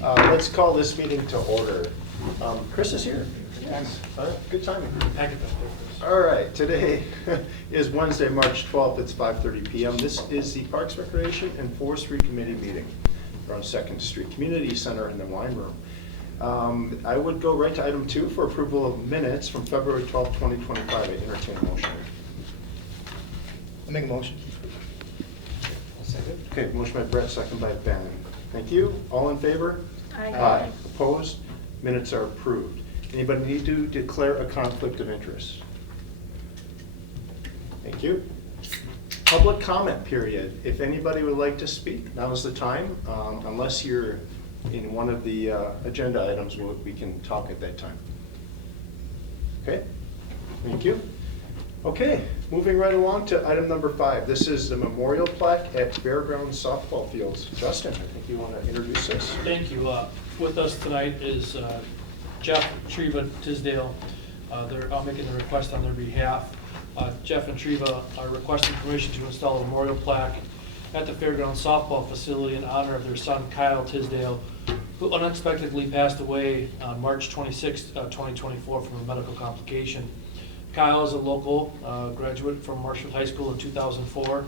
Let's call this meeting to order. Chris is here. Yes. Good timing. All right, today is Wednesday, March 12th. It's 5:30 p.m. This is the Parks, Recreation, and Forestry Committee meeting around 2nd Street Community Center in the wine room. I would go right to item 2 for approval of minutes from February 12th, 2025. I entertain a motion. I'll make a motion. I'll second. Okay, motion by Brett, second by Ben. Thank you. All in favor? Aye. Opposed? Minutes are approved. Anybody need to declare a conflict of interest? Thank you. Public comment period. If anybody would like to speak, now is the time. Unless you're in one of the agenda items, we can talk at that time. Okay, thank you. Okay, moving right along to item number 5. This is the memorial plaque at Fairgrounds softball fields. Justin, I think you want to introduce this. Thank you. With us tonight is Jeff Treva Tisdale. They're making the request on their behalf. Jeff and Treva are requesting permission to install a memorial plaque at the Fairgrounds softball facility in honor of their son Kyle Tisdale, who unexpectedly passed away on March 26, 2024 from a medical complication. Kyle is a local graduate from Marshfield High School in 2004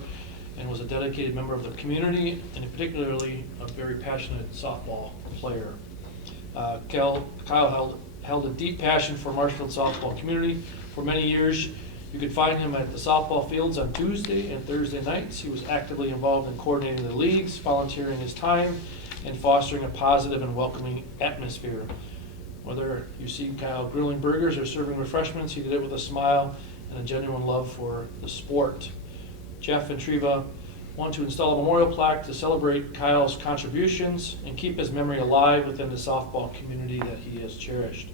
and was a dedicated member of the community and particularly a very passionate softball player. Kyle held a deep passion for Marshfield softball community for many years. You could find him at the softball fields on Tuesday and Thursday nights. He was actively involved in coordinating the leagues, volunteering his time, and fostering a positive and welcoming atmosphere. Whether you see Kyle grilling burgers or serving refreshments, he did it with a smile and a genuine love for the sport. Jeff and Treva want to install a memorial plaque to celebrate Kyle's contributions and keep his memory alive within the softball community that he has cherished.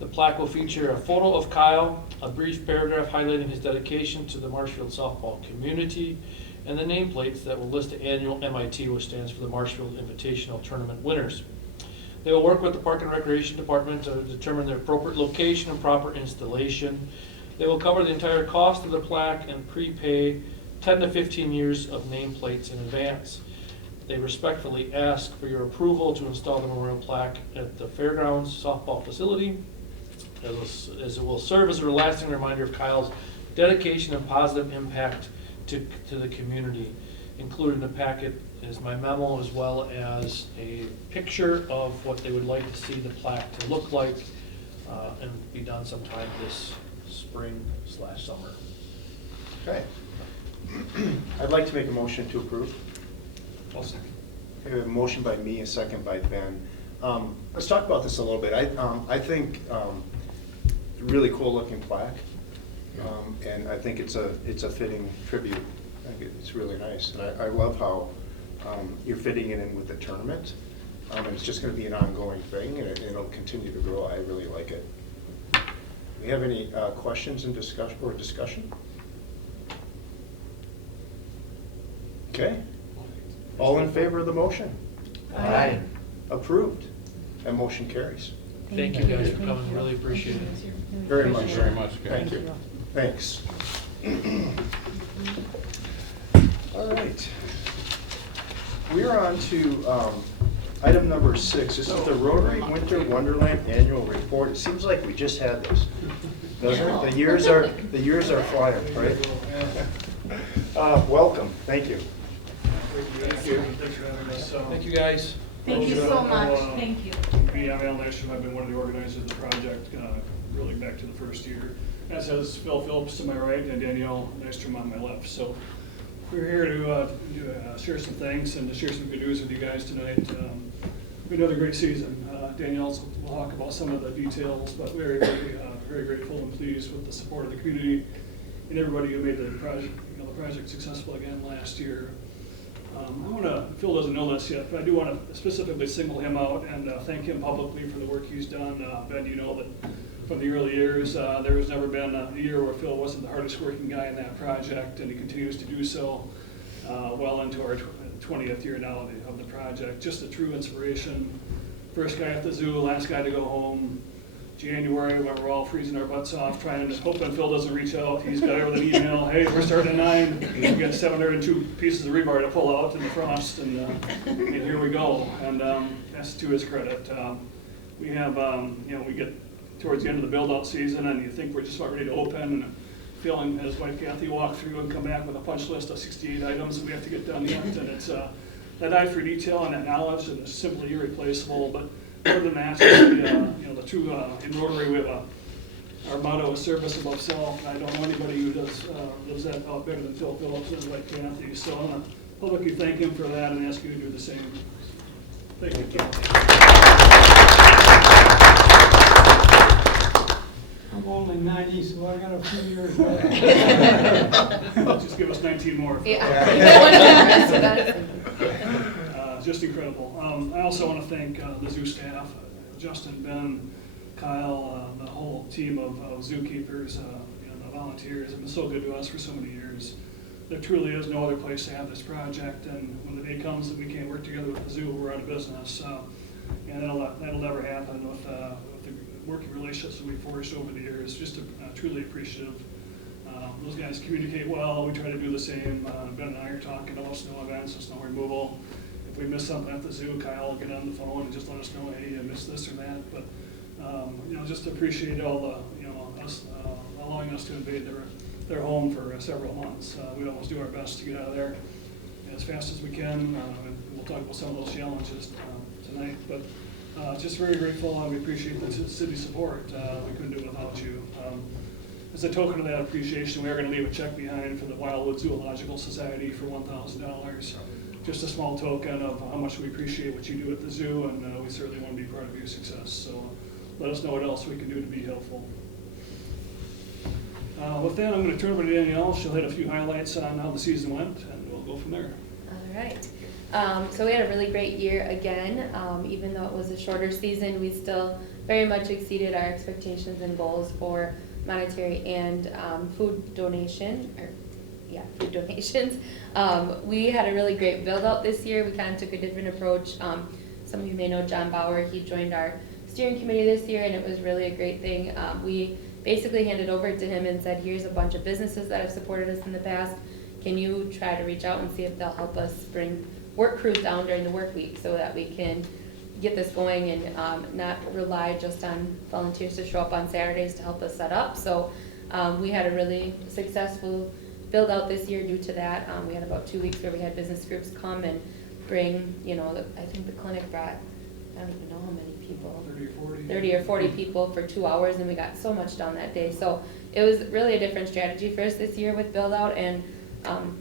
The plaque will feature a photo of Kyle, a brief paragraph highlighting his dedication to the Marshfield softball community, and the nameplates that will list the annual MIT, which stands for the Marshfield Invitational Tournament winners. They will work with the Park and Recreation Department to determine the appropriate location and proper installation. They will cover the entire cost of the plaque and prepay 10 to 15 years of nameplates in advance. They respectfully ask for your approval to install the memorial plaque at the Fairgrounds softball facility, as it will serve as a lasting reminder of Kyle's dedication and positive impact to the community. Included in the packet is my memo as well as a picture of what they would like to see the plaque to look like and be done sometime this spring/summer. Okay. I'd like to make a motion to approve. I'll second. Okay, we have a motion by me, a second by Ben. Let's talk about this a little bit. I think really cool looking plaque, and I think it's a fitting tribute. I think it's really nice, and I love how you're fitting it in with the tournament. And it's just going to be an ongoing thing, and it'll continue to grow. I really like it. Do we have any questions and discussion? Okay. All in favor of the motion? Aye. Approved. That motion carries. Thank you guys for coming, really appreciate it. Very much. Thank you very much, guys. Thank you. Thanks. All right. We're on to item number 6. This is the Rotary Winter Wonderland Annual Report. It seems like we just had this, doesn't it? The years are flying, right? Welcome. Thank you. Thank you. Thanks for having us. Thank you guys. Thank you so much, thank you. I'm Al Nystrom. I've been one of the organizers of the project, really back to the first year. As has Phil Phillips to my right and Danielle Nystrom on my left. So we're here to share some thanks and to share some good news with you guys tonight. Another great season. Danielle will talk about some of the details, but very grateful and pleased with the support of the community and everybody who made the project successful again last year. Phil doesn't know this yet, but I do want to specifically single him out and thank him publicly for the work he's done. Ben, you know that from the early years, there has never been a year where Phil wasn't the hardest working guy in that project, and he continues to do so well into our 20th year now of the project. Just a true inspiration. First guy at the zoo, last guy to go home. January, when we're all freezing our butts off, hoping Phil doesn't reach out. He's got out with an email, hey, we're starting at 9, we got 702 pieces of rebar to pull out in the frost, and here we go. And that's to his credit. We have, we get towards the end of the build-out season, and you think we're just about ready to open, and Phil and his wife Kathy walk through and come back with a punch list of 68 items that we have to get done yet, and it's that eye for detail and that knowledge, and it's simply irreplaceable. But other than that, the true in Rotary, we have our motto is service above self. And I don't know anybody who lives that out better than Phil Phillips and like Kathy. So I want to publicly thank him for that and ask you to do the same. Thank you. I'm only 90, so I got a few years left. Just give us 19 more. Yeah. Just incredible. I also want to thank the zoo staff, Justin, Ben, Kyle, the whole team of zookeepers, the volunteers have been so good to us for so many years. There truly is no other place to have this project, and when the day comes that we can't work together with the zoo, we're out of business. And that'll never happen with the working relationships that we've forged over the years. Just truly appreciative. Those guys communicate well. We try to do the same. Ben and I are talking about snow events and snow removal. If we miss something at the zoo, Kyle will get on the phone and just let us know, hey, I missed this or that. But just appreciate all the us allowing us to invade their home for several months. We always do our best to get out of there as fast as we can. And we'll talk about some of those challenges tonight. But just very grateful, and we appreciate the city support. We couldn't do it without you. As a token of that appreciation, we are going to leave a check behind for the Wildwood Zoological Society for $1,000. Just a small token of how much we appreciate what you do at the zoo, and we certainly want to be part of your success. So let us know what else we can do to be helpful. With that, I'm going to turn over to Danielle. She'll hit a few highlights on how the season went, and we'll go from there. All right. So we had a really great year again. Even though it was a shorter season, we still very much exceeded our expectations and goals for monetary and food donations. We had a really great build out this year. We kind of took a different approach. Some of you may know John Bauer. He joined our steering committee this year, and it was really a great thing. We basically handed over to him and said, here's a bunch of businesses that have supported us in the past. Can you try to reach out and see if they'll help us bring work crews down during the work week so that we can get this going and not rely just on volunteers to show up on Saturdays to help us set up. So we had a really successful build out this year due to that. We had about 2 weeks where we had business groups come and bring, I think the clinic brought, I don't even know how many people. 30 or 40 people for 2 hours, and we got so much done that day. So it was really a different strategy for us this year with build out, and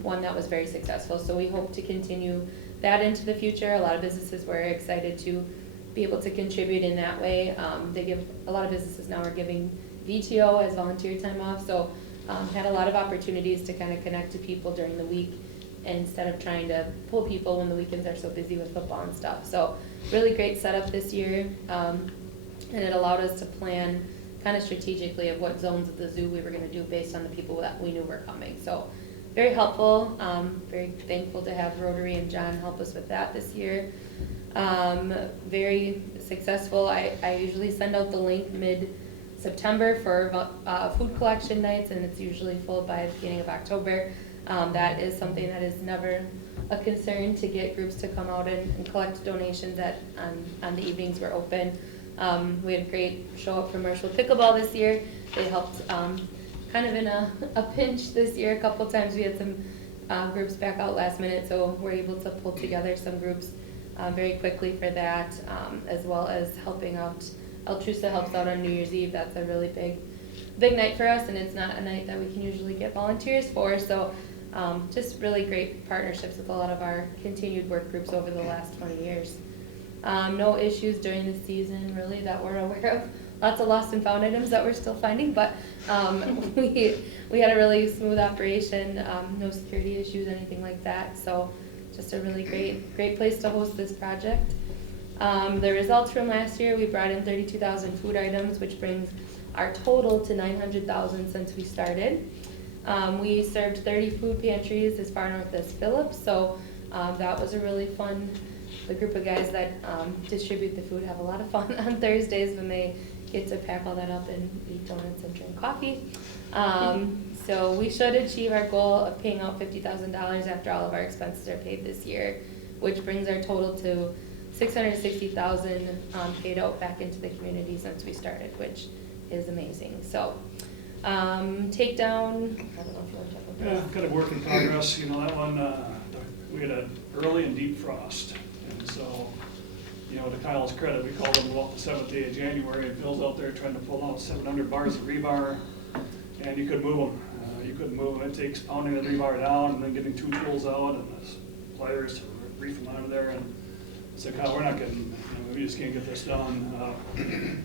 one that was very successful. So we hope to continue that into the future. A lot of businesses were excited to be able to contribute in that way. A lot of businesses now are giving VTO as volunteer time off, so had a lot of opportunities to kind of connect to people during the week instead of trying to pull people when the weekends are so busy with football and stuff. So really great setup this year, and it allowed us to plan kind of strategically of what zones of the zoo we were going to do based on the people that we knew were coming. So very helpful, very thankful to have Rotary and John help us with that this year. Very successful. I usually send out the link mid-September for food collection nights, and it's usually full by the beginning of October. That is something that is never a concern, to get groups to come out and collect donations on the evenings we're open. We had a great show up from Marshall Pickleball this year. They helped kind of in a pinch this year. A couple times we had some groups back out last minute, so we're able to pull together some groups very quickly for that, as well as helping out. Altrusa helps out on New Year's Eve. That's a really big night for us, and it's not a night that we can usually get volunteers for. So just really great partnerships with a lot of our continued work groups over the last 20 years. No issues during the season really that we're aware of. Lots of lost and found items that we're still finding, but we had a really smooth operation, no security issues, anything like that. So just a really great place to host this project. The results from last year, we brought in 32,000 food items, which brings our total to 900,000 since we started. We served 30 food pantries as far north as Phillips, so that was a really fun. The group of guys that distribute the food have a lot of fun on Thursdays when they get to pack all that up and eat donuts and drink coffee. So we should achieve our goal of paying out $50,000 after all of our expenses are paid this year, which brings our total to $660,000 paid out back into the community since we started, which is amazing. So, takedown, I don't know if you want to talk about Yeah, this. kind of work in progress, you know, that one, we had an early and deep frost, and so, you know, to Kyle's credit, we called him about the 7th day of January, and Phil's out there trying to pull out 700 bars of rebar, and you couldn't move them. You couldn't move them. It takes pounding the rebar down and then getting 2 tools out and the pliers to reef them out of there, and I said, Kyle, we're not getting, you know, we just can't get this done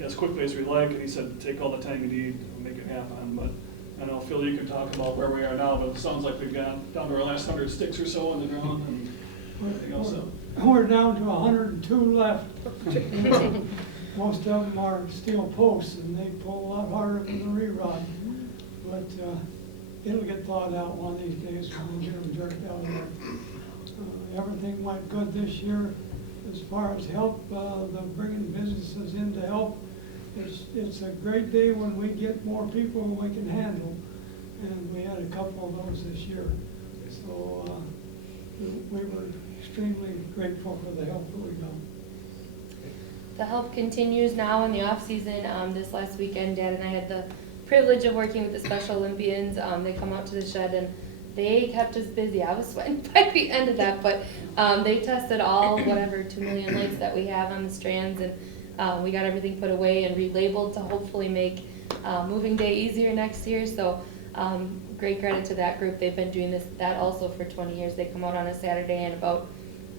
as quickly as we like, and he said, take all the time you need, we'll make it happen, but I know, Phil, you can talk about where we are now, but it sounds like we've got down to our last 100 sticks or so on the ground and everything else. So, We're down to 102 left. Most of them are steel posts, and they pull a lot harder than the re-rod. But it'll get thawed out one of these days, and we'll get them jerked out of there. Everything went good this year as far as help, the bringing businesses in to help. It's a great day when we get more people than we can handle, and we had a couple of those this year. So we were extremely grateful for the help that we got. The help continues now in the off-season. This last weekend, Dad and I had the privilege of working with the Special Olympians. They come out to the shed and they kept us busy. I was sweating by the end of that, but they tested all 2 million lights that we have on the strands, and we got everything put away and relabeled to hopefully make moving day easier next year. So great credit to that group. They've been doing that also for 20 years. They come out on a Saturday and about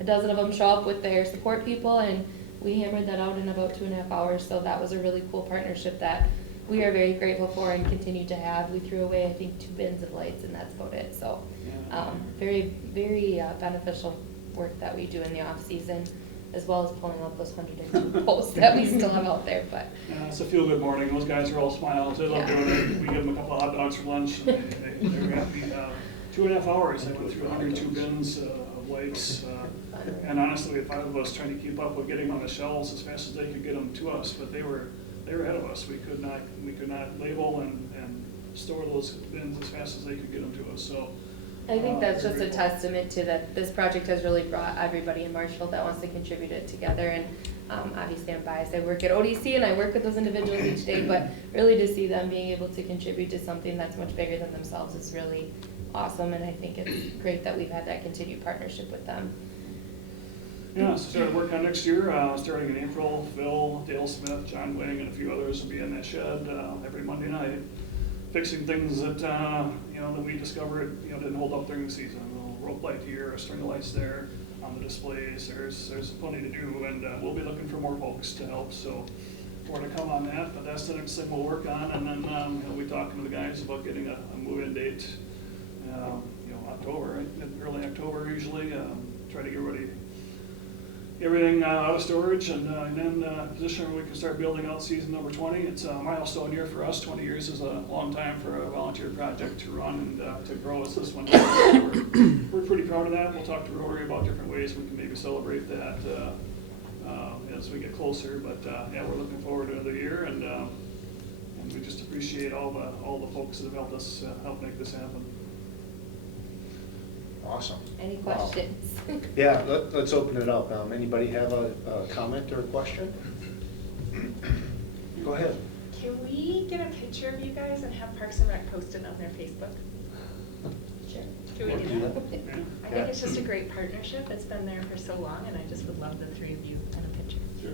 a dozen of them show up with their support people, and we hammered that out in about 2.5 hours. So that was a really cool partnership that we are very grateful for and continue to have. We threw away, I think, 2 bins of lights, and that's about it. So very, very beneficial work that we do in the off season, as well as pulling up those 102 posts that we still have out there. But yeah, it's a feel-good morning. Those guys are all smiles. They love doing it. We give them a couple of hot dogs for lunch. And they're happy. 2.5 hours. I went through 102 bins of lights. And honestly, the 5 of us trying to keep up with getting on the shelves as fast as they could get them to us, but they were ahead of us. We could not label and store those bins as fast as they could get them to us. So I think that's just a very cool. testament to that this project has really brought everybody in Marshfield that wants to contribute it together. And obviously I'm biased. I work at ODC and I work with those individuals each day, but really to see them being able to contribute to something that's much bigger than themselves is really awesome. And I think it's great that we've had that continued partnership with them. Yeah, so started work on next year, starting in April. Phil, Dale Smith, John Wing, and a few others will be in that shed every Monday night, fixing things that that we discovered didn't hold up during the season. A little rope light here, a string of lights there on the displays. There's plenty to do, and we'll be looking for more folks to help. So more to come on that, but that's the next thing we'll work on, and then we'll be talking to the guys about getting a move-in date. October, right? Early October usually. Try to get everything out of storage, and then position where we can start building out season number 20. It's a milestone year for us. 20 years is a long time for a volunteer project to run and to grow as this one does. We're pretty proud of that. We'll talk to Rotary about different ways we can maybe celebrate that as we get closer. But yeah, we're looking forward to another year, and we just appreciate all the folks that have helped us help make this happen. Awesome. Any Wow. questions? Yeah, let's open it up. Anybody have a comment or a question? Go ahead. Can we get a picture of you guys and have Parks and Rec post it on their Facebook? Sure. Can we do that? I Yeah. think it's just a great partnership. It's been there for so long, and I just would love the 3 of you in a picture. Sure.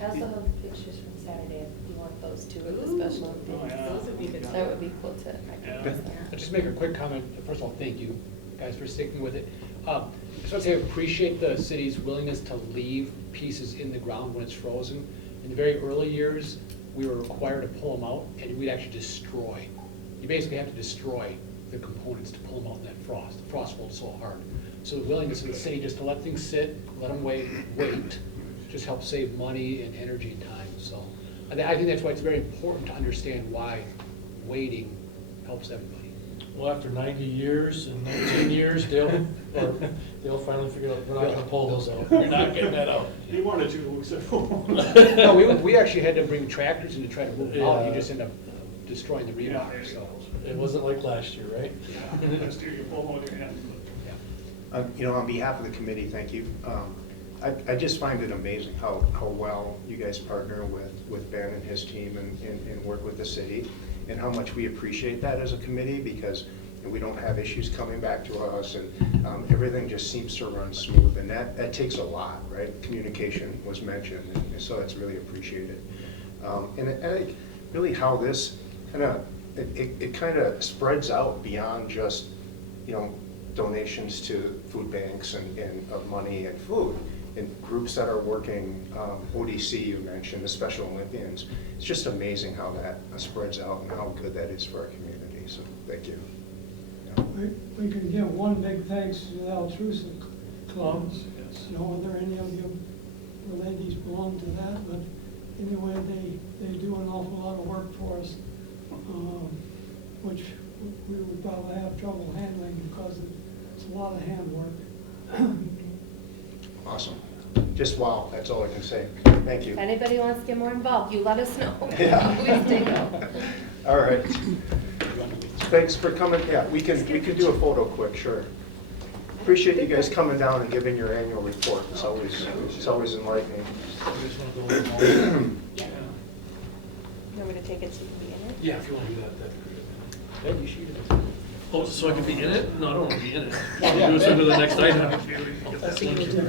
I also have pictures from Saturday if you want those too with the Ooh. Special Olympics. Oh, yeah. Those would be good. That would be cool to Yeah. recognize that. I'll just make a quick comment. First of all, thank you guys for sticking with it. I just want to say I appreciate the city's willingness to leave pieces in the ground when it's frozen. In the very early years, we were required to pull them out, and we'd actually destroy. You basically have to destroy the components to pull them out in that frost. The frost holds so hard. So the willingness of the city just to let things sit, let them wait, just helps save money and energy and time. So I think that's why it's very important to understand why waiting helps everybody. Well, after 90 years and 19 years, they'll finally figure out, we're not gonna pull those out. You're not getting that out. He wanted to, except for. No, we actually had to bring tractors in to try to move it out, you Yeah. just end up destroying the Yeah, rebar, so. It wasn't like last year, right? Yeah, last year you pull them with your hand. You know, on behalf of the committee, thank you. I just find it amazing how well you guys partner with Ben and his team and work with the city, and how much we appreciate that as a committee, because we don't have issues coming back to us, and everything just seems to run smooth, and that takes a lot, right? Communication was mentioned, and so that's really appreciated. And I think really how this it kind of spreads out beyond just, you know, donations to food banks and of money and food, and groups that are working, ODC you mentioned, the Special Olympians. It's just amazing how that spreads out and how good that is for our community, so thank you. Yeah. We can give one big thanks to the Altrusa clubs. Yes. You know, whether any of you the ladies belong to that, but anyway, they do an awful lot of work for us, which we would probably have trouble handling because it's a lot of handwork. Awesome. Just wow, that's all I can say. Thank you. If anybody wants to get more involved, you let us know. Yeah. We stay go. All right. Thanks for coming. Yeah, we can do a photo quick, sure. Appreciate you guys coming down and giving your annual report. It's always enlightening. You just wanna go along? You want me to take it so you can be in it? Yeah, if you wanna do that, that'd be great. Maybe you should. Oh, so I can be in it? No, I don't wanna be in it. Yeah. Do something to the next item. See you then.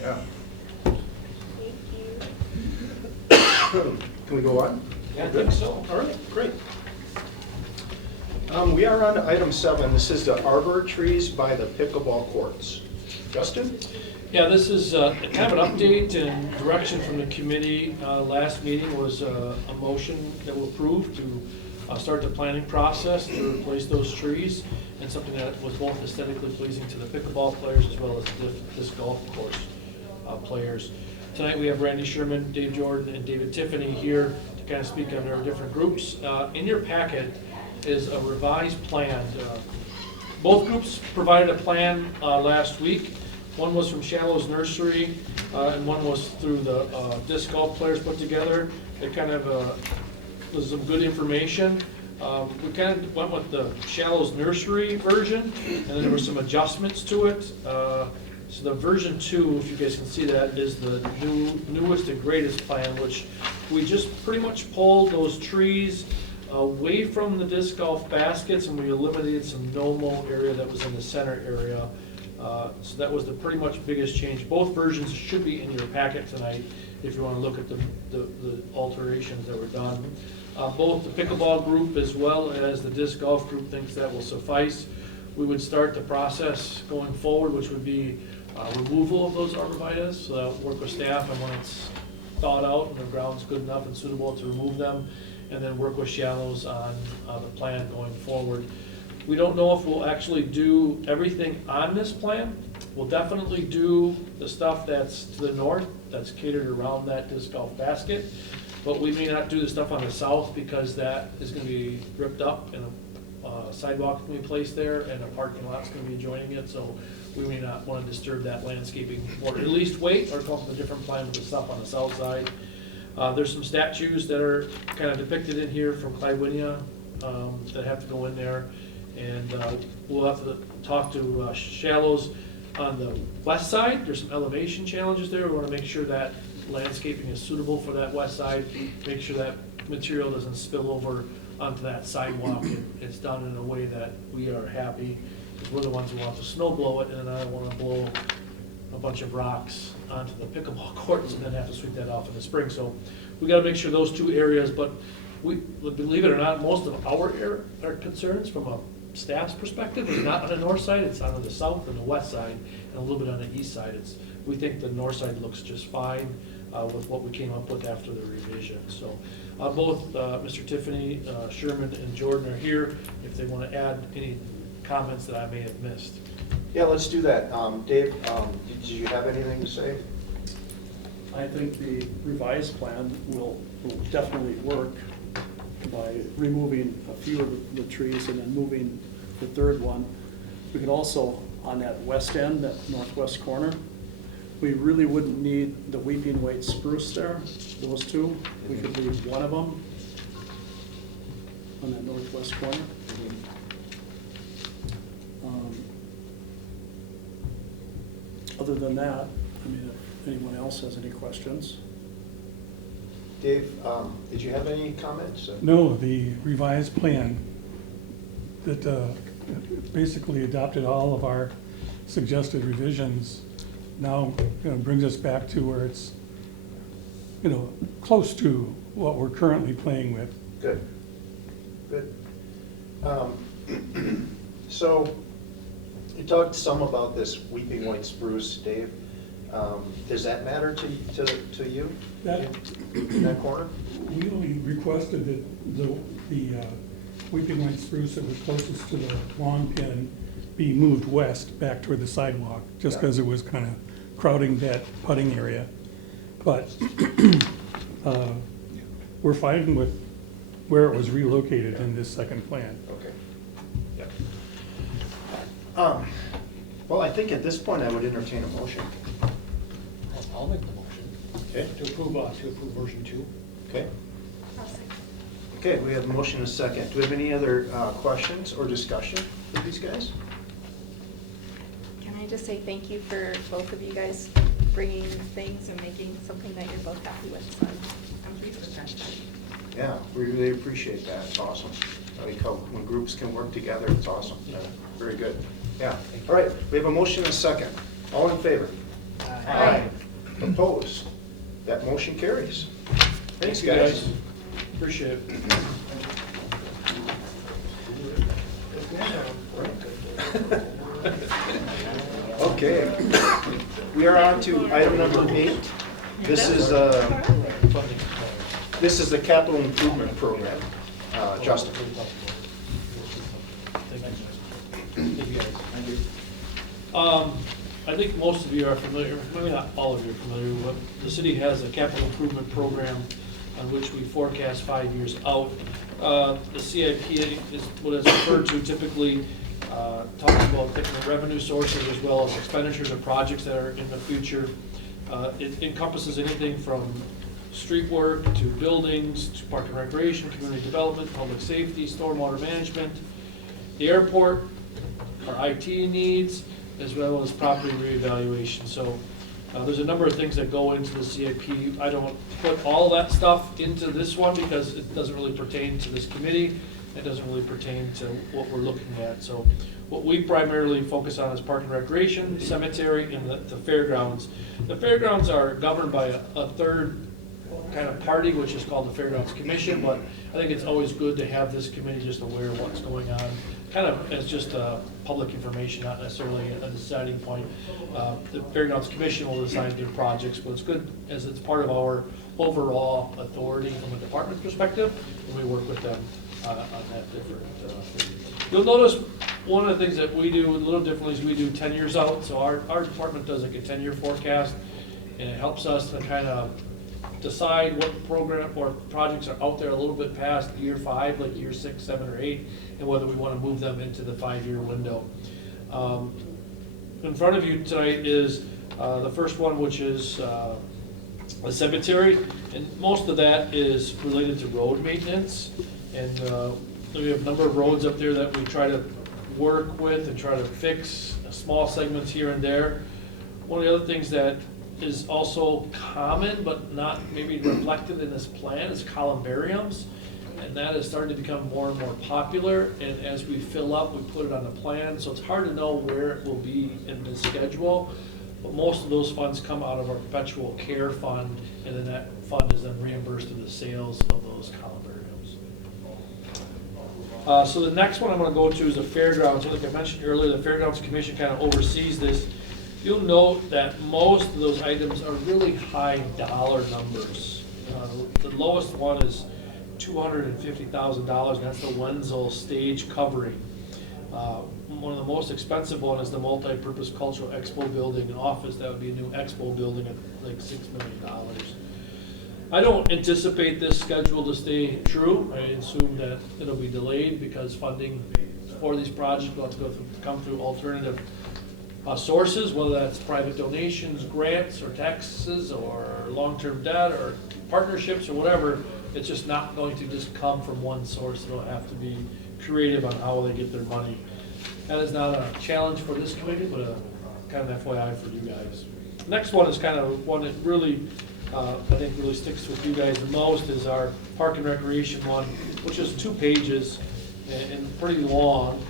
Yeah. Thank you. Can we go on? Yeah, I think so. All right, great. We are on to item 7. This is the arbor trees by the pickleball courts. Justin? Yeah, this is kind of an update and direction from the committee. Last meeting was a motion that was approved to start the planning process to replace those trees, and something that was both aesthetically pleasing to the pickleball players as well as the disc golf course players. Tonight we have Randy Sherman, Dave Jordan, and David Tiffany here to kind of speak on their different groups. In your packet is a revised plan. Both groups provided a plan last week. One was from Shallows Nursery, and one was through the disc golf players put together. It kind of was some good information. We kind of went with the Shallows Nursery version, and then there were some adjustments to it. So the version 2, if you guys can see that, is the newest and greatest plan, which we just pretty much pulled those trees away from the disc golf baskets, and we eliminated some no-mow area that was in the center area. So that was the pretty much biggest change. Both versions should be in your packet tonight if you want to look at the alterations that were done. Both the pickleball group as well as the disc golf group thinks that will suffice. We would start the process going forward, which would be removal of those arborvitaes, so that work with staff, and when it's thawed out and the ground's good enough and suitable to remove them, and then work with Shallows on the plan going forward. We don't know if we'll actually do everything on this plan. We'll definitely do the stuff that's to the north, that's catered around that disc golf basket, but we may not do the stuff on the south because that is gonna be ripped up and a sidewalk can be placed there and a parking lot's gonna be adjoining it, so we may not wanna disturb that landscaping or at least wait or come up with a different plan with the stuff on the south side. There's some statues that are kind of depicted in here from Clyde Winia that have to go in there. And we'll have to talk to Shallows on the west side. There's some elevation challenges there. We want to make sure that landscaping is suitable for that west side, make sure that material doesn't spill over onto that sidewalk. It's done in a way that we are happy, because we're the ones who want to snow blow it, and I want to blow a bunch of rocks onto the pickleball courts and then have to sweep that off in the spring. So we got to make sure those two areas, but we, believe it or not, most of our concerns from a staff's perspective is not on the north side, it's on the south and the west side, and a little bit on the east side. We think the north side looks just fine with what we came up with after the revision. So both Mr. Tiffany, Sherman, and Jordan are here if they want to add any comments that I may have missed. Yeah, let's do that. Dave, did you have anything to say? I think the revised plan will definitely work by removing a few of the trees and then moving the third one. We could also, on that west end, that northwest corner, we really wouldn't need the weeping white spruce there, those two. We could leave one of them on that northwest corner. Other than that, I mean, if anyone else has any questions. Dave, did you have any comments? No, the revised plan that basically adopted all of our suggested revisions now, brings us back to where it's, close to what we're currently playing with. Good, good. So, you talked some about this weeping white spruce, Dave. Does that matter to you, in that corner? We only requested that the weeping white spruce that was closest to the lawn pin be moved west back toward the sidewalk, just because it was kind of crowding that putting area. But we're fine with where it was relocated in this second plan. Okay. Yep. Well, I think at this point I would entertain a motion. I'll make the motion. Okay. To approve version 2. Okay. Okay, we have a motion and a second. Do we have any other questions or discussion with these guys? Can I just say thank you for both of you guys bringing things and making something that you're both happy with, so I'm pleased with that. Yeah, we really appreciate that. It's awesome. When groups can work together, it's awesome. Yeah, very good. Yeah. All right, we have a motion and a second. All in favor? Aye. Opposed? That motion carries. Thanks, you, guys. Appreciate it. Okay, we are on to item number 8. This is the capital improvement program. Justin. I think most of you are familiar, maybe not all of you are familiar, but the city has a capital improvement program on which we forecast 5 years out. The CIP is what is referred to typically, talks about different revenue sources as well as expenditures of projects that are in the future. It encompasses anything from street work to buildings, to park and recreation, community development, public safety, stormwater management, the airport, our IT needs, as well as property reevaluation. So there's a number of things that go into the CIP. I don't put all that stuff into this one because it doesn't really pertain to this committee. It doesn't really pertain to what we're looking at. So what we primarily focus on is park and recreation, cemetery, and the fairgrounds. The fairgrounds are governed by a third kind of party, which is called the Fairgrounds Commission, but I think it's always good to have this committee just aware of what's going on, kind of as just public information, not necessarily a deciding point. The Fairgrounds Commission will decide their projects, but it's good as it's part of our overall authority from a department perspective, and we work with them on that different thing. You'll notice one of the things that we do a little differently is we do 10 years out, so our department does like a 10-year forecast, and it helps us to kind of decide what program or projects are out there a little bit past year 5, like year 6, 7, or 8, and whether we want to move them into the 5-year window. In front of you tonight is the first one, which is a cemetery, and most of that is related to road maintenance. And we have a number of roads up there that we try to work with and try to fix small segments here and there. One of the other things that is also common but not maybe reflected in this plan is columbariums, and that is starting to become more and more popular, and as we fill up we put it on the plan, so it's hard to know where it will be in the schedule, but most of those funds come out of our perpetual care fund, and then that fund is then reimbursed through the sales of those columbariums. So the next one I'm going to go to is the fairgrounds. Like I mentioned earlier, the Fairgrounds Commission kind of oversees this. You'll note that most of those items are really high dollar numbers. The lowest one is $250,000, and that's the Wenzel stage covering. One of the most expensive one is the multi-purpose cultural expo building and office. That would be a new expo building at like $6 million. I don't anticipate this schedule to stay true. I assume that it'll be delayed because funding for these projects will have to come through alternative sources, whether that's private donations, grants, or taxes, or long-term debt, or partnerships, or whatever. It's just not going to just come from one source. It'll have to be creative on how they get their money. That is not a challenge for this committee, but a kind of FYI for you guys. Next one is kind of one that really, I think really sticks with you guys the most, is our Park and Recreation one, which is 2 pages and pretty long,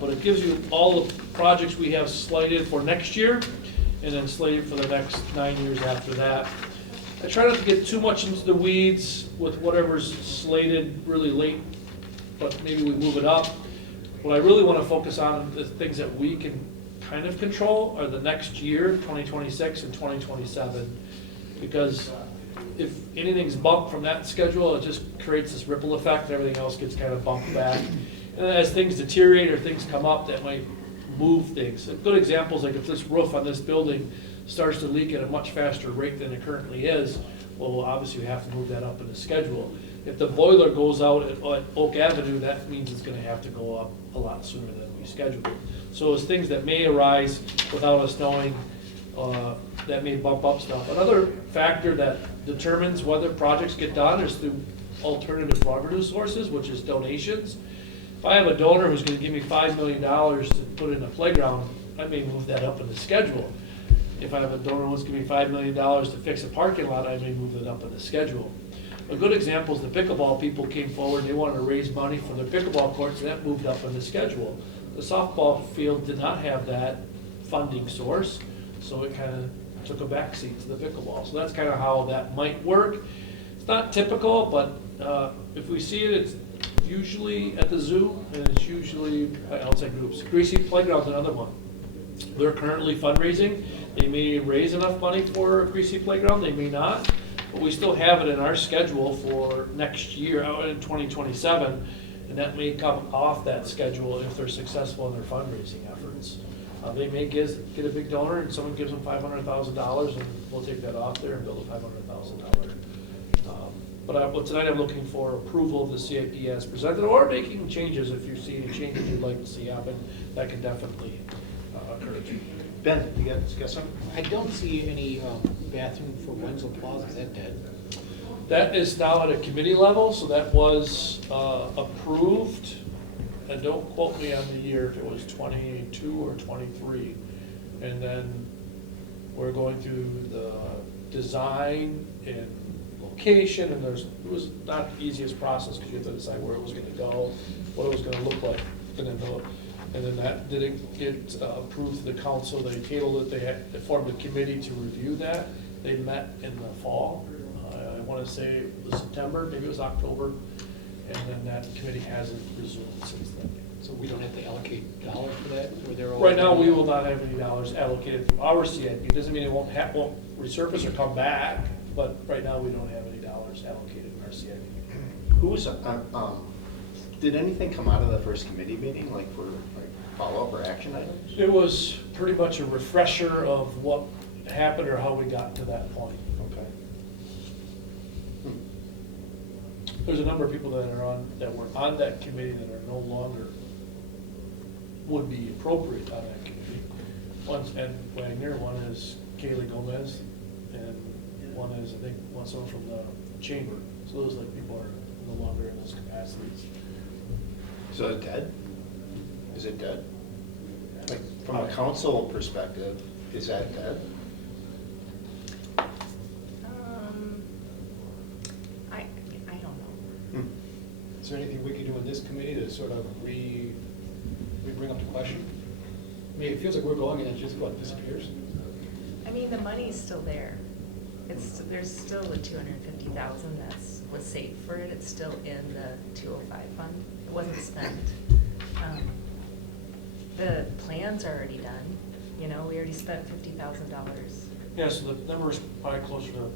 but it gives you all the projects we have slated for next year and then slated for the next 9 years after that. I try not to get too much into the weeds with whatever's slated really late, but maybe we move it up. What I really want to focus on, the things that we can kind of control, are the next year, 2026 and 2027. Because if anything's bumped from that schedule, it just creates this ripple effect, and everything else gets kind of bumped back. And then as things deteriorate or things come up that might move things. A good example is like if this roof on this building starts to leak at a much faster rate than it currently is, well, obviously we have to move that up in the schedule. If the boiler goes out at Oak Avenue, that means it's gonna have to go up a lot sooner than we scheduled. So it's things that may arise without us knowing, that may bump up stuff. Another factor that determines whether projects get done is through alternative revenue sources, which is donations. If I have a donor who's gonna give me $5 million to put in a playground, I may move that up in the schedule. If I have a donor who wants to give me $5 million to fix a parking lot, I may move it up in the schedule. A good example is the pickleball people came forward, they wanted to raise money for their pickleball courts, and that moved up in the schedule. The softball field did not have that funding source, so it kind of took a backseat to the pickleball. So that's kind of how that might work. It's not typical, but if we see it, it's usually at the zoo, and it's usually outside groups. Greasy Playground's another one. They're currently fundraising. They may raise enough money for a Greasy Playground, they may not. But we still have it in our schedule for next year, out in 2027, and that may come off that schedule if they're successful in their fundraising efforts. They may get a big donor and someone gives them $500,000 and we'll take that off there and build a $500,000. But tonight I'm looking for approval of the CIP as presented, or making changes if you see any changes you'd like to see happen. That can definitely occur. Ben, you got something? I don't see any bathroom for Wenzel Plaza, is that dead? That is now at a committee level, so that was approved. And don't quote me on the year, if it was 22 or 23. And then we're going through the design and location, and it was not the easiest process because you have to decide where it was gonna go, what it was gonna look like, and then that didn't get approved to the council. They tabled it, they formed a committee to review that. They met in the fall. I wanna say it was September, maybe it was October. And then that committee hasn't resumed since then. So we don't have to allocate dollars for that? Or they're all- Right now, we will not have any dollars allocated from our CIP. It doesn't mean it won't resurface or come back, but right now, we don't have any dollars allocated in our CIP. Who was, did anything come out of the first committee meeting, like for follow-up or action items? It was pretty much a refresher of what happened or how we got to that point. Okay. There's a number of people that were on that committee that are no longer, would be appropriate on that committee. One's Ed Wagner, one is Kaylee Gomez, and one is, I think, someone from the chamber. So those people are no longer in those capacities. So it's dead? Is it dead? Like, from a council perspective, is that dead? I don't know. Is there anything we could do in this committee to sort of bring up the question? I mean, it feels like we're going and it just disappears. I mean, the money's still there. There's still the $250,000 was saved for it. It's still in the 205 fund. It wasn't spent. The plans are already done. You know, we already spent $50,000. Yeah, so the number is probably closer to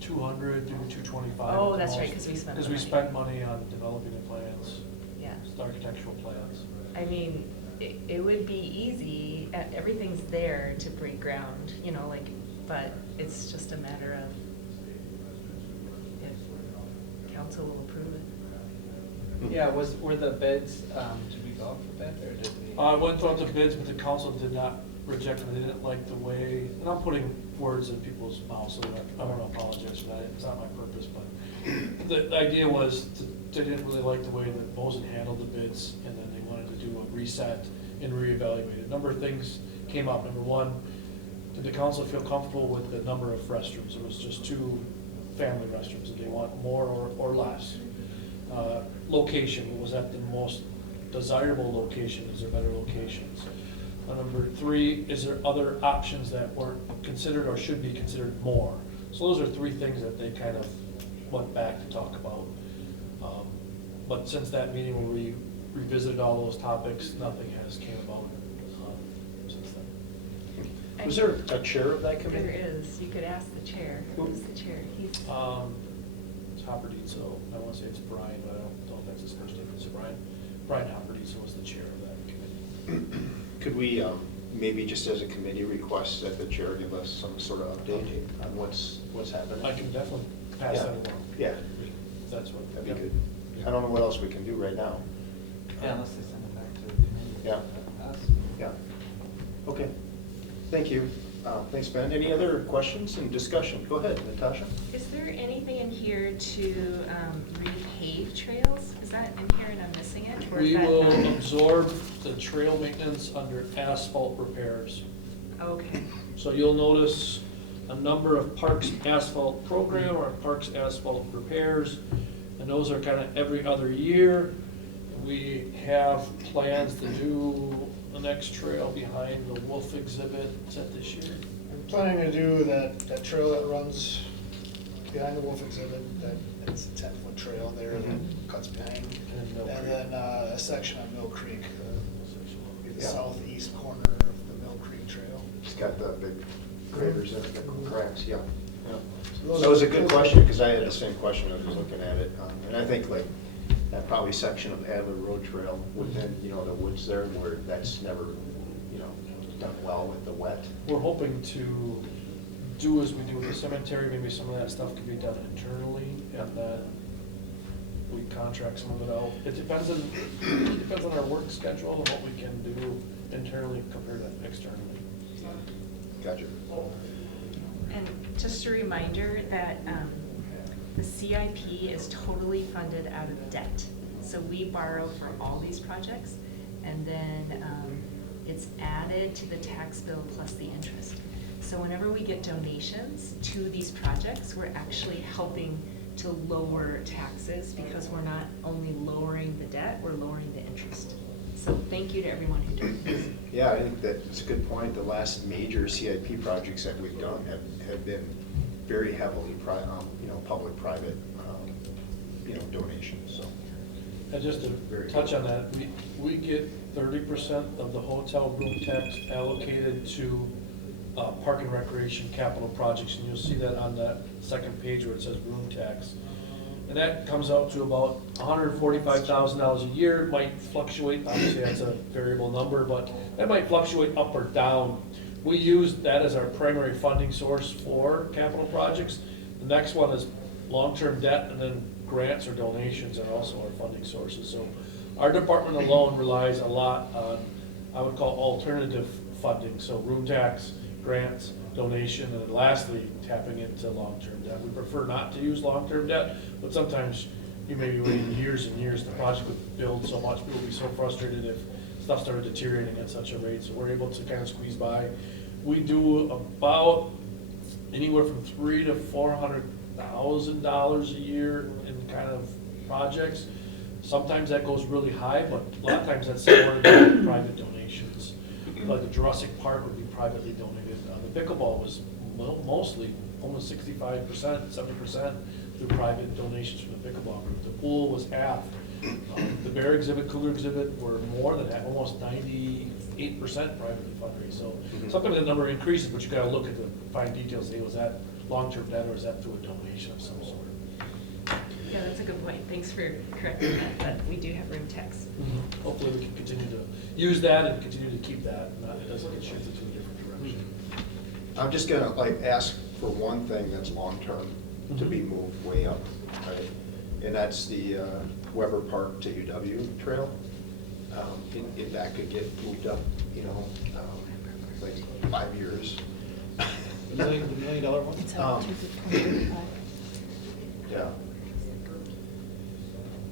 200, maybe 225. Oh, that's right, 'cause we spent Because we money. spent money on developing the plans. Yeah. architectural plans. I mean, it would be easy, everything's there to break ground, you know, like, but it's just a matter of if council will approve it. Yeah, were the bids, did we go out for bid, or did we? I went through the bids, but the council did not reject them. They didn't like the way, and I'm putting words in people's mouths, so I don't apologize for that. It's not my purpose, but the idea was they didn't really like the way that Bozen handled the bids, and then they wanted to do a reset and reevaluate. A number of things came up. Number one, did the council feel comfortable with the number of restrooms? It was just 2 family restrooms. Did they want more or less? Location, was that the most desirable location? Is there better locations? Number 3, is there other options that weren't considered or should be considered more? So those are 3 things that they kind of went back to talk about. But since that meeting where we revisited all those topics, nothing has came about since then. Was there a chair of that committee? There is, you could ask the chair. Who's the chair? He's, It's Hopperdietzo. I want to say it's Brian, but I don't know if that's his first name. It's Brian Hopperdietzo was the chair of that committee. Could we maybe just as a committee request that the chair give us some sort of update on what's happening? I can definitely pass Yeah. that along. Yeah, That's what. that'd be yep. good. I don't know what else we can do right now. Yeah, unless they send it back to the committee. Yeah. Us. Yeah. Okay. Thank you. Thanks, Ben. Any other questions and discussion? Go ahead, Natasha. is there anything in here to repave trails? Is that in here and I'm missing it? Or is We that will not? absorb the trail maintenance under asphalt repairs. Okay, So you'll notice a number of Parks Asphalt Program or Parks Asphalt Repairs, and those are kind of every other year. We have plans to do the next trail behind the Wolf exhibit. Is that this year? I'm planning to do that trail that runs behind the Wolf exhibit, it's a 10-foot trail there that cuts behind. And Mill And Creek. then a section on Mill Creek, will be the Yeah. southeast corner of the Mill Creek Trail. It's got the big craters in it, the cracks, yeah. those That was a are- good question, because I had the same question, I was looking at it. And I think like that probably section of Adler Road Trail within, the woods there, where that's never, done well with the wet. We're hoping to do as we do with the cemetery, maybe some of that stuff could be done internally, and then we contract some of it out. It depends on our work schedule and what we can do internally compared to externally. Gotcha. and just a reminder that the CIP is totally funded out of debt. So we borrow for all these projects, and then it's added to the tax bill plus the interest. So whenever we get donations to these projects, we're actually helping to lower taxes, because we're not only lowering the debt, we're lowering the interest. So thank you to everyone who donates. Yeah, I think that's a good point. The last major CIP projects that we've done have been very heavily, public-private, donations, so. And just to Very touch good. on that, we get 30% of the hotel room tax allocated to park and recreation capital projects, and you'll see that on that second page where it says room tax. And that comes out to about $145,000 a year. It might fluctuate, obviously that's a variable number, but that might fluctuate up or down. We use that as our primary funding source for capital projects. The next one is long-term debt, and then grants or donations are also our funding sources. So our department alone relies a lot on, I would call alternative funding, so room tax, grants, donation, and then lastly, tapping into long-term debt. We prefer not to use long-term debt, but sometimes you may be waiting years and years. The project would build so much, people would be so frustrated if stuff started deteriorating at such a rate, so we're able to kind of squeeze by. We do about anywhere from $300,000 to $400,000 a year in kind of projects. Sometimes that goes really high, but a lot of times that's supported by private donations. Like the Jurassic Park would be privately donated. The pickleball was mostly, almost 65%, 70% through private donations from the pickleball group. The pool was half. The bear exhibit, cougar exhibit were more than that, almost 98% privately fundraised. So sometimes that number increases, but you gotta look at the fine details. Say, was that long-term debt or is that through a donation of some sort? Yeah, No, that's a good point. Thanks for correcting that, but we do have room techs. Hopefully we can continue to use that and continue to keep that, not, it doesn't get shifted to a different direction. I'm just gonna like ask for one thing that's long-term to be moved way up, right? And that's the Weber Park to UW trail. If that could get moved up, you know, like 5 years. The $1 million one? Yeah.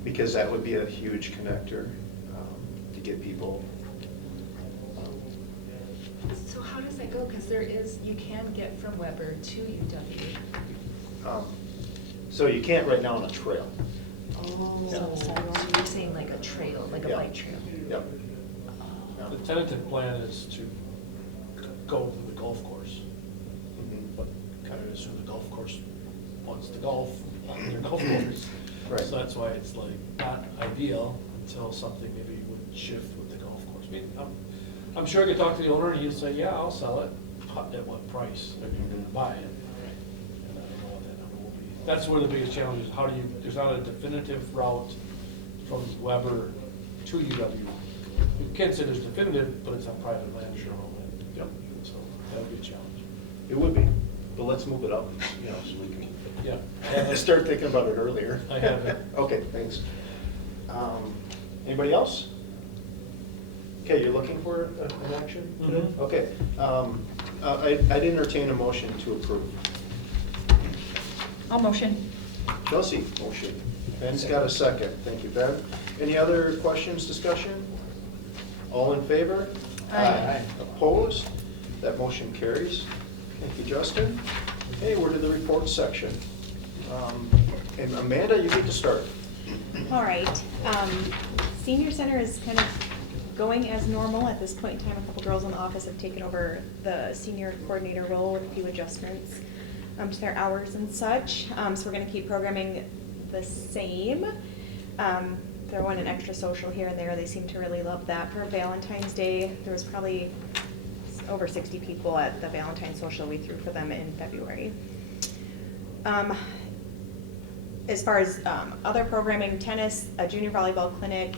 Because that would be a huge connector to get people. So how does that go? Because you can get from Weber to UW. So you can't right now on a trail. Oh, Yeah. so you're saying like a trail, like a Yeah. bike trail? Yep. The tentative plan is to go to the golf course, Mhm. but kind of assume the golf course wants to golf on their golf course. Right. So that's why it's like not ideal until something maybe would shift with the golf course. I mean, I'm sure I could talk to the owner and he'd say, yeah, I'll sell it. At what price are you gonna buy it? And I don't know what that number will be. That's where the biggest challenge is. How do you, there's not a definitive route from Weber to UW. You can't say there's definitive, but it's on private land, sure. Yep. So that would be a challenge. It would be, but let's move it up, you know, so we can. Yeah. Start thinking about it earlier. I have it. Okay, thanks. Anybody else? Okay, you're looking for an action? Mhm. Okay. I'd entertain a motion to approve. I'll motion. Chelsea, motion. Ben's got a second. Thank you, Ben. Any other questions, discussion? All in favor? Aye. Opposed? That motion carries. Thank you, Justin. Okay, we're to the report section. And Amanda, you get to start. All right. Senior Center is kind of going as normal at this point in time. A couple girls in the office have taken over the senior coordinator role with a few adjustments to their hours and such. So we're going to keep programming the same. Throw in an extra social here and there. They seem to really love that. For Valentine's Day, there was probably over 60 people at the Valentine's social we threw for them in February. As far as other programming, tennis, a junior volleyball clinic,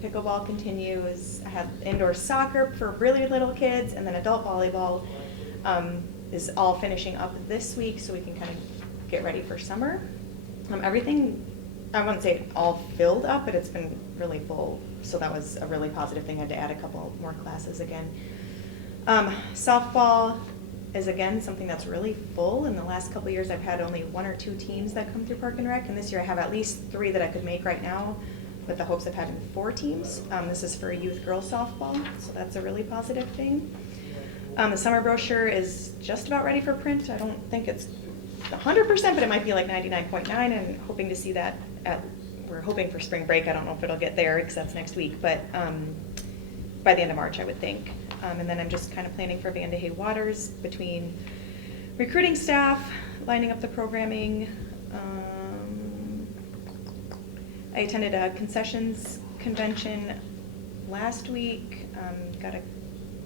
pickleball continues. I have indoor soccer for really little kids, and then adult volleyball is all finishing up this week, so we can kind of get ready for summer. Everything, I wouldn't say all filled up, but it's been really full, so that was a really positive thing. I had to add a couple more classes again. Softball is again something that's really full. In the last couple of years, I've had only 1 or 2 teams that come through Park and Rec, and this year I have at least 3 that I could make right now, with the hopes of having 4 teams. This is for youth girls softball, so that's a really positive thing. The summer brochure is just about ready for print. I don't think it's 100%, but it might be like 99.9, and hoping to see that we're hoping for spring break. I don't know if it'll get there because that's next week, but by the end of March, I would think. And then I'm just kind of planning for Vanda Hay Waters between recruiting staff, lining up the programming. I attended a concessions convention last week. Got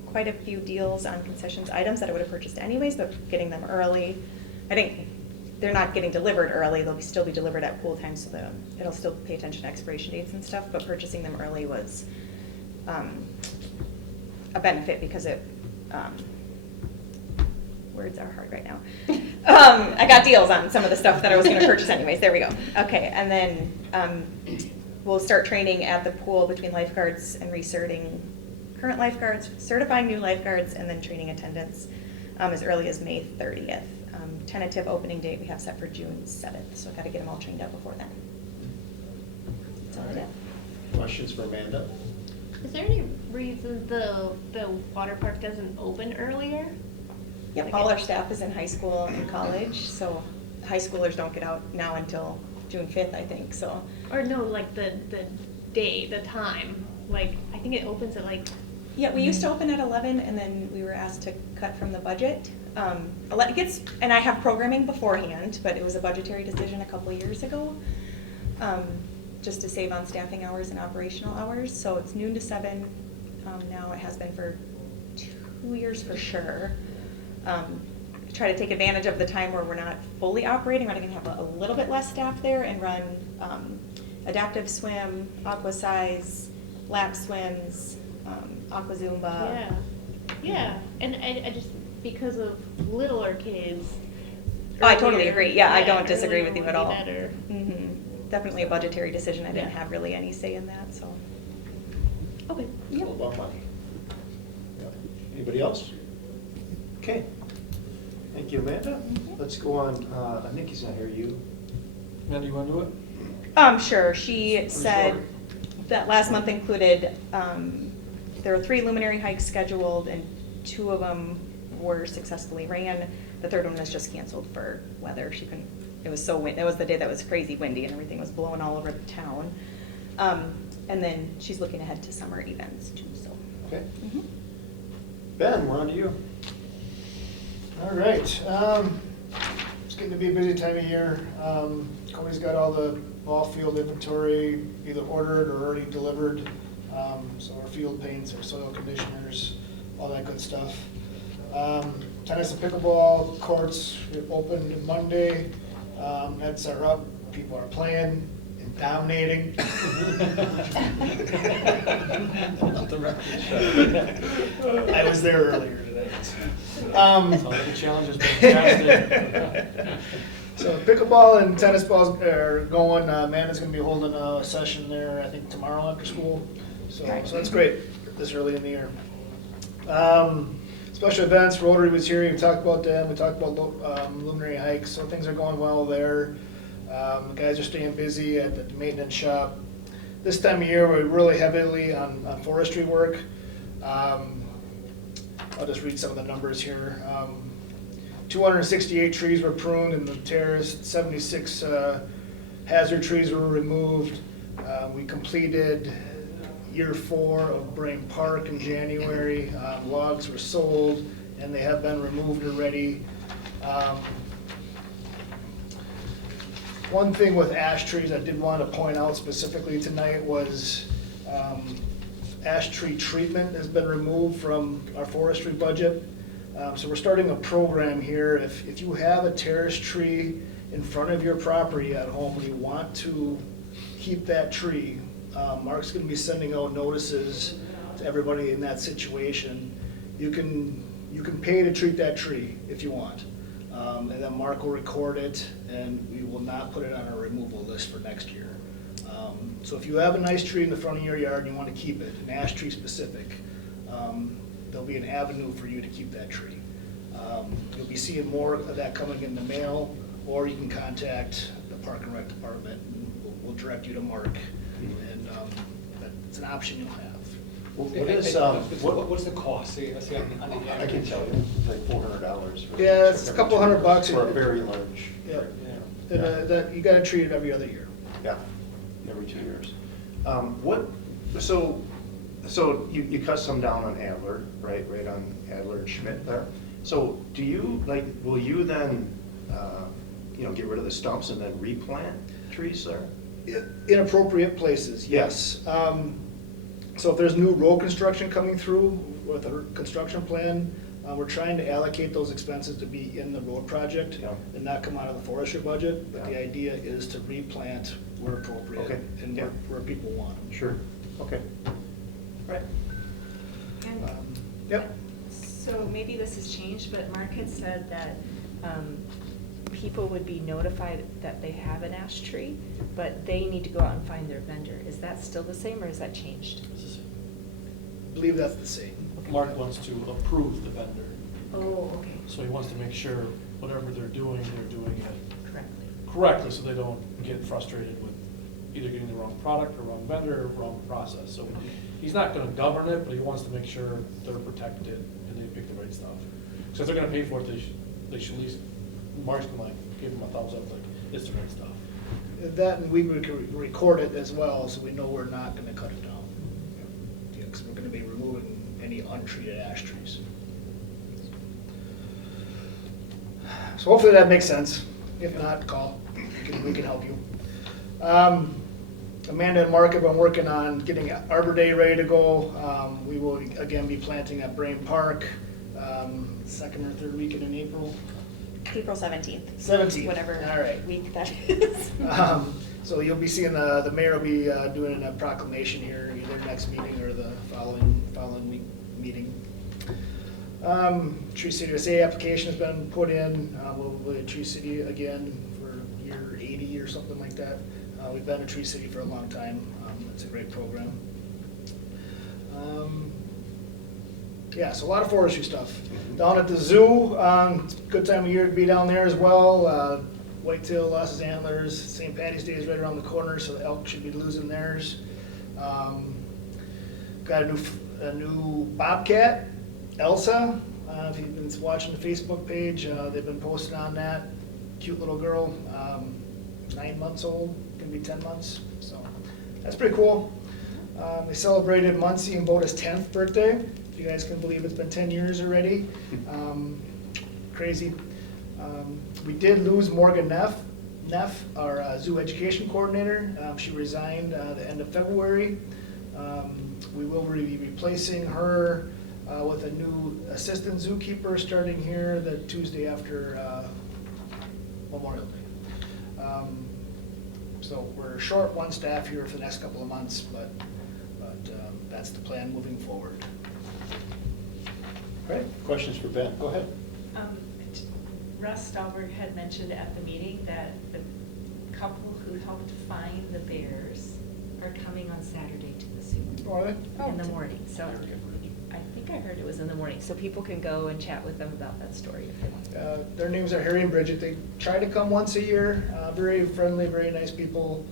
quite a few deals on concessions items that I would have purchased anyways, but getting them early. I think they're not getting delivered early. They'll still be delivered at pool time, so it'll still pay attention to expiration dates and stuff, but purchasing them early was a benefit because it, words are hard right now. I got deals on some of the stuff that I was gonna purchase anyways. There we go. Okay, and then we'll start training at the pool between lifeguards and recerting current lifeguards, certifying new lifeguards, and then training attendants as early as May 30th. Tentative opening date we have set for June 7th, so I've got to get them all trained up before then. That's all I did. Questions for Amanda? Is there any reason the water park doesn't open earlier? Yep, all our staff is in high school and college, so high schoolers don't get out now until June 5th, I think, so. Or no, like the day, the time, like, I think it opens at like. Yeah, we used to open at 11, and then we were asked to cut from the budget. It gets, and I have programming beforehand, but it was a budgetary decision a couple of years ago, just to save on staffing hours and operational hours. So it's noon to 7 now. It has been for 2 years for sure. try to take advantage of the time where we're not fully operating. We're gonna have a little bit less staff there and run adaptive swim, aqua size, lap swims, aqua zumba. Yeah, yeah, and I just, because of littler kids. Oh, I totally earlier, agree. Yeah, I don't disagree earlier with you would at be all. better. Definitely a budgetary decision. I didn't Yeah. have really any say in that, so. Okay. It's all about money. Yeah. Anybody else? Okay. Thank you, Amanda. Let's go on, Nikki's not here, you? Amanda, you wanna do it? Sure. She said that last month included, there were 3 luminary hikes scheduled and 2 of them were successfully ran. The 3rd one was just canceled for weather. She couldn't, it was so wind, that was the day that was crazy windy and everything was blowing all over the town. And then she's looking ahead to summer events too, so. Okay. Ben, we're on to you. All right, it's getting to be a busy time of year. Cody's got all the ball field inventory either ordered or already delivered. So our field paints, our soil conditioners, all that good stuff. Tennis and pickleball courts opened Monday. Nets are up, people are playing and dominating. I was there earlier today. Sounds like the challenge has been fantastic. So pickleball and tennis balls are going. Amanda's going to be holding a session there, I think, tomorrow after school. So that's great this early in the year. Special events, Rotary was here. We talked about them. We talked about luminary hikes. So things are going well there. The guys are staying busy at the maintenance shop. This time of year, we're really heavily on forestry work. I'll just read some of the numbers here. 268 trees were pruned in the terrace, 76 hazard trees were removed. We completed year 4 of Brain Park in January. Logs were sold and they have been removed already. One thing with ash trees I did want to point out specifically tonight was ash tree treatment has been removed from our forestry budget. So we're starting a program here. If you have a terrace tree in front of your property at home and you want to keep that tree, Mark's going to be sending out notices to everybody in that situation. You can pay to treat that tree if you want. And then Mark will record it and we will not put it on our removal list for next year. So if you have a nice tree in the front of your yard and you want to keep it, an ash tree specific, there'll be an avenue for you to keep that tree. You'll be seeing more of that coming in the mail, or you can contact the Park and Rec Department and we'll direct you to Mark. And it's an option you'll have. What's the cost? See, I can tell you, it's like $400. Yeah, it's a couple $100 for a very large. Yeah. Yeah. And you got to treat it every other year. Yeah, every 2 years. So you cut some down on Adler, right on Adler and Schmidt there. So do you, will you then, get rid of the stumps and then replant trees there? In appropriate places, yes. So if there's new road construction coming through with a construction plan, we're trying to allocate those expenses to be in the road project and not come out of the forestry budget. But the idea is to replant where appropriate and where people want them. Sure. Okay. Right. And Yep. so maybe this has changed, but Mark had said that people would be notified that they have an ash tree, but they need to go out and find their vendor. Is that still the same or has that changed? I believe that's the same. Mark wants to approve the vendor. Oh, okay. So he wants to make sure whatever they're doing it Correctly. correctly, so they don't get frustrated with either getting the wrong product or wrong vendor or wrong process. So he's not gonna govern it, but he wants to make sure they're protected and they pick the right stuff. So if they're gonna pay for it, they should at least, Mark's gonna give them a thumbs up, it's the right stuff. That, and we would record it as well, so we know we're not gonna cut it down. Because we're gonna be removing any untreated ash trees. So hopefully that makes sense. If not, call, we can help you. Amanda and Mark have been working on getting Arbor Day ready to go. We will again be planting at Brain Park, second or third weekend in April. April 17th. 17th. Whatever All right. week that is. So you'll be seeing, the mayor will be doing a proclamation here, either next meeting or the following week meeting. Tree City USA application has been put in. We'll be a Tree City again for year 80 or something like that. We've been a Tree City for a long time. It's a great program. Yeah, so a lot of forestry stuff. Down at the zoo, good time of year to be down there as well. Whitetail lost his antlers. St. Patty's Day is right around the corner, so the elk should be losing theirs. Got a new bobcat, Elsa. If you've been watching the Facebook page, they've been posting on that. Cute little girl, 9 months old, gonna be 10 months. So that's pretty cool. They celebrated Muncie and Boda's 10th birthday. If you guys can believe it's been 10 years already. Crazy. We did lose Morgan Neff, our zoo education coordinator. She resigned the end of February. We will be replacing her with a new assistant zookeeper starting here the Tuesday after Memorial Day. So we're short one staff here for the next couple of months, but that's the plan moving forward. Great, questions for Ben? Go ahead. Russ Stahlberg had mentioned at the meeting that the couple who helped find the bears are coming on Saturday to the zoo. Are they? In the morning, so I think I heard it was in the morning, so people can go and chat with them about that story if they want. Their names are Harry and Bridget. They try to come once a year. Very friendly, very nice people.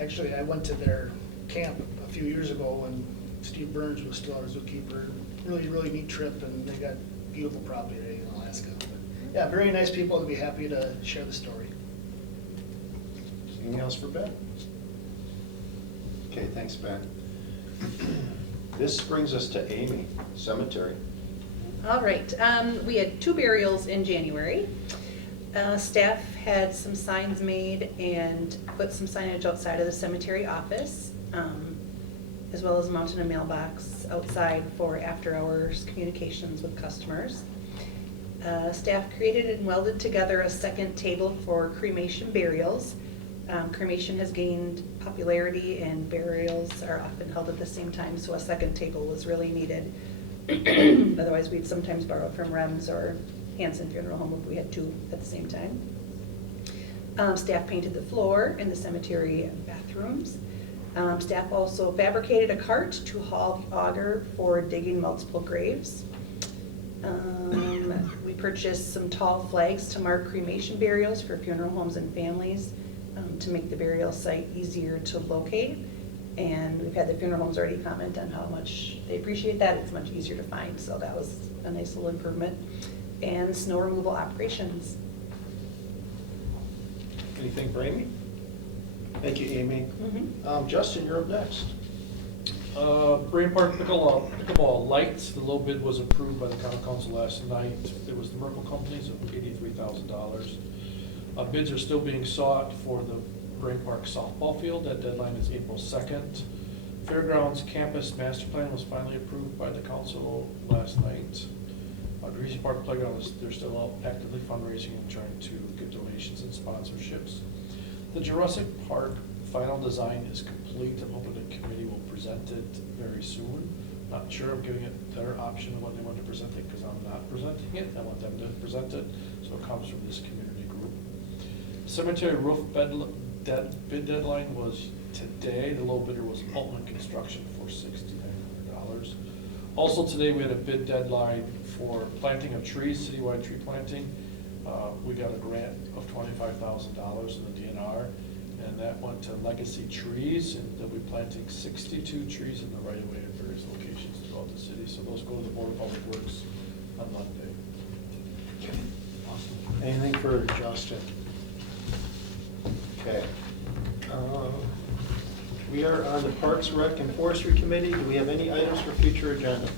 Actually, I went to their camp a few years ago when Steve Burns was still our zookeeper. Really, really neat trip, and they got beautiful property in Alaska. But yeah, very nice people. They'll be happy to share the story. Anything else for Ben? Okay, thanks, Ben. This brings us to Amy, cemetery. All right, we had 2 burials in January. Staff had some signs made and put some signage outside of the cemetery office, as well as mounted a mailbox outside for after-hours communications with customers. Staff created and welded together a second table for cremation burials. Cremation has gained popularity and burials are often held at the same time, so a second table was really needed. Otherwise, we'd sometimes borrow from Rems or Hanson Funeral Home if we had 2 at the same time. Staff painted the floor in the cemetery bathrooms. Staff also fabricated a cart to haul the auger for digging multiple graves. We purchased some tall flags to mark cremation burials for funeral homes and families to make the burial site easier to locate. And we've had the funeral homes already comment on how much they appreciate that. It's much easier to find, so that was a nice little improvement. And snow removal operations. Anything for Amy? Thank you, Amy. Justin, you're up next. Brain Park pickleball lights, the low bid was approved by the county council last night. It was the Merkle Companies of $83,000. Bids are still being sought for the Brain Park softball field. That deadline is April 2nd. Fairgrounds campus master plan was finally approved by the council last night. Greasy Park Playground, they're still out actively fundraising and trying to get donations and sponsorships. The Jurassic Park final design is complete. I'm hoping the committee will present it very soon. Not sure, I'm giving it their option of when they want to present it because I'm not presenting it. I want them to present it, so it comes from this community group. Cemetery roof bid deadline was today. The low bidder was Altman Construction for $6,900. Also today we had a bid deadline for planting of trees, citywide tree planting. We got a grant of $25,000 in the DNR, and that went to Legacy Trees, and they'll be planting 62 trees in the right of way at various locations throughout the city. So those go to the Board of Public Works on Monday. Awesome. Anything for Justin? Okay. We are on the Parks, Rec, and Forestry Committee. Do we have any items for future agenda?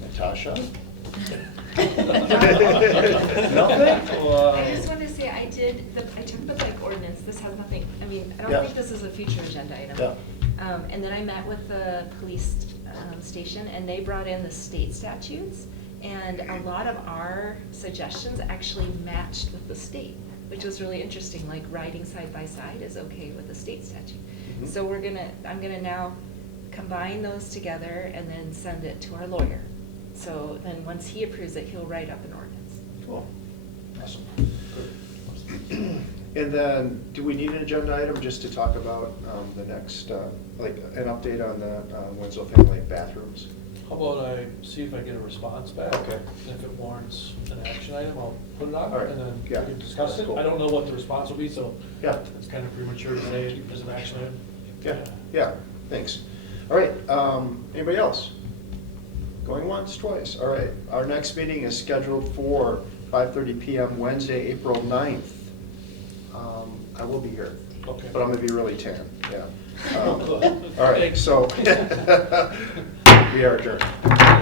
Natasha? Nothing? I just wanted to say, I took the bike ordinance, this has nothing, I mean, I Yeah. don't think this is a future agenda item. Yeah. And then I met with the police station, and they brought in the state statutes, And a lot of our suggestions actually matched with the state, which was really interesting, like riding side by side is okay with the state statute. Mhm. So I'm gonna now combine those together and then send it to our lawyer. So then once he approves it, he'll write up an ordinance. Cool. Awesome. And then, do we need an agenda item just to talk about the next, like, an update on the Winslow family bathrooms? How about I see if I get a response back? Okay. And if it warrants an action item, I'll put it on, All right. and then Yeah. we can discuss it. Cool. I don't know what the response will be, so Yeah. it's kind of premature to say as an action item. Yeah, thanks. All right, anybody else? Going once, twice. All right, our next meeting is scheduled for 5:30 PM Wednesday, April 9th. I will be here. Okay. But I'm gonna be really tan, yeah. All right, Thanks. so we are adjourned.